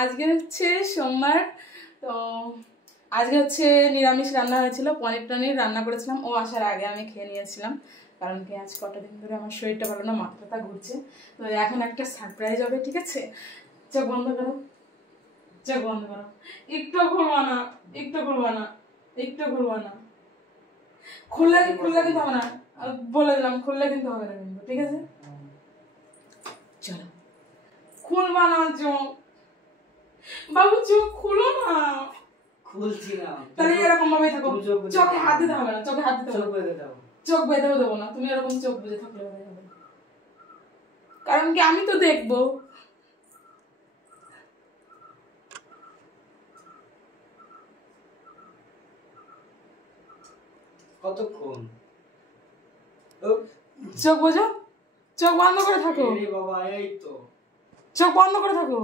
আজকে হচ্ছে সোমবার, তো আজকে হচ্ছে নিরামিষ রান্না হয়েছিল, পনির টনির রান্না করেছিলাম। ও আসার আগে আমি খেয়ে নিয়েছিলাম, কারণ কি আজ কটা দিন ধরে আমার শরীরটা ভালো না, মাথাটা ঘুরছে। তো এখন একটা সারপ্রাইজ হবে, ঠিক আছে? চোখ বন্ধ করো, চোখ বন্ধ করো, একটু খুলবা না, একটু খুলবা না, একটু খুলবা না। খুললে কিন্তু হবে না, বলে দিলাম, খুললে কিন্তু হবে না কিন্তু, ঠিক আছে? চলো, খুলবা না চোখ, বাবু চোখ খুলো না। খুলছি না, তাহলে এরকম ভাবে থাকো, চোখে হাত দিতে হবে না, চোখে হাত দিতে হবে, চোখ বেঁধেও দেবো না, তুমি এরকম চোখ বুঝে থাকলে হবে, কারণ কি আমি তো দেখবো। কতক্ষণ? চোখ বোঝো, চোখ বন্ধ করে থাকো, বাবা এই তো চোখ বন্ধ করে থাকো।